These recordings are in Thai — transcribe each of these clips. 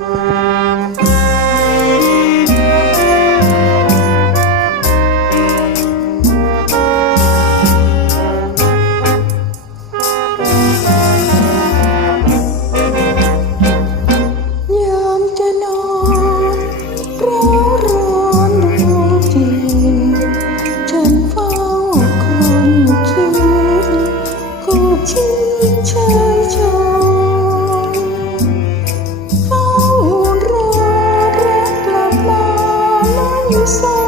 ย ไ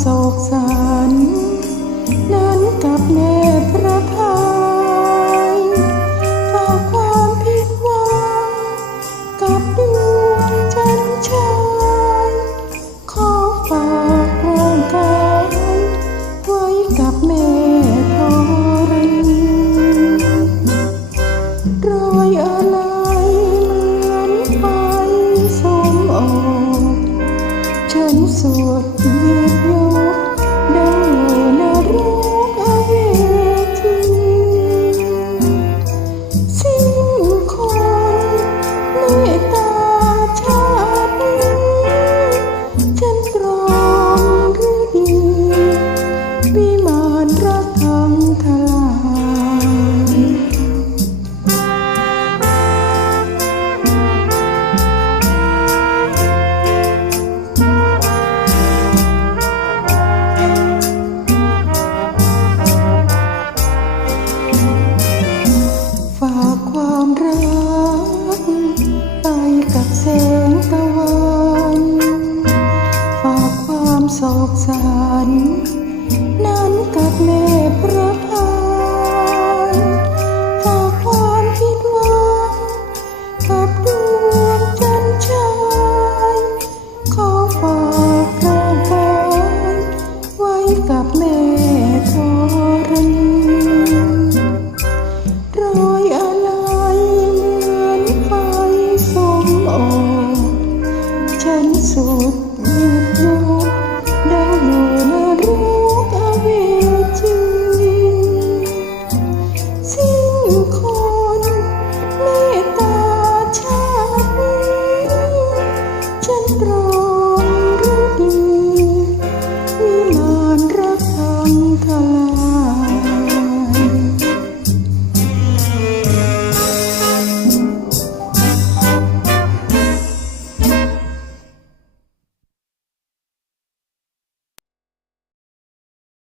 โศกสารนั้นกับแม่พระพายฝากความผิดหวังกับดวงจันชายขอฝากร่างกายไว้กับแม่ธรณีรอยอะไรเหมือนไปสมออกฉันสวด ฝากความรักไปกับแสงตะวันฝากความโศกสันน้ กับแม่ประพานฝากความคิดไว้กับดวงจันทร์ยขอฝากร่งายไว้กับแม่ธรณีรอยอะไรเมือนไฟสมออกฉันสุด